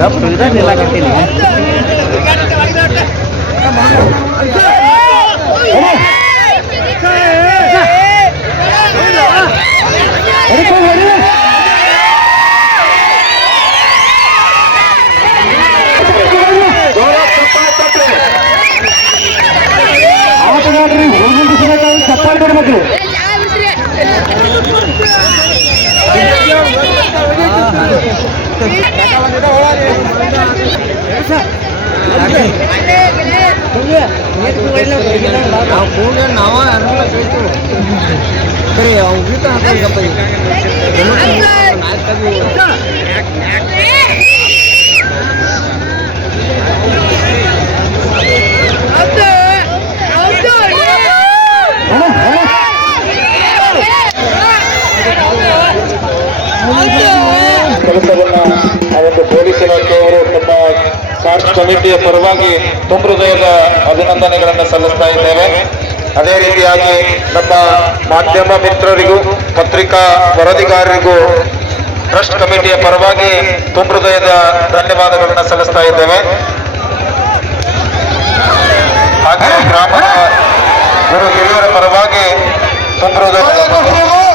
ಇದನ್ನೆಲ್ಲ ಕಟ್ತೀನಿ ಆಟಗಾಡ್ರಿ ಚಪ್ಪಾಳೆ ಕೊಡ್ಬೇಕು. ಸರಿ ಊಟ ಹಾಕಪ್ಪ ಕೆಲಸವನ್ನ ಆ ಒಂದು ಪೊಲೀಸ್ ಇಲಾಖೆಯವರು ತಮ್ಮ ಮಾರ್ಚ್ ಕಮಿಟಿಯ ಪರವಾಗಿ ತುಂಬ ಹೃದಯದ ಅಭಿನಂದನೆಗಳನ್ನು ಸಲ್ಲಿಸ್ತಾ ಇದ್ದೇವೆ. ಅದೇ ರೀತಿಯಾಗಿ ನಮ್ಮ ಮಾಧ್ಯಮ ಮಿತ್ರರಿಗೂ ಪತ್ರಿಕಾ ವರದಿಗಾರರಿಗೂ ಟ್ರಸ್ಟ್ ಕಮಿಟಿಯ ಪರವಾಗಿ ತುಂಬ ಹೃದಯದ ಧನ್ಯವಾದಗಳನ್ನು ಸಲ್ಲಿಸ್ತಾ ಇದ್ದೇವೆ. ಹಾಗೆ ಗ್ರಾಮದ ಗುರು ಹಿರಿಯರ ಪರವಾಗಿ ತುಂಬ ಹೃದಯದ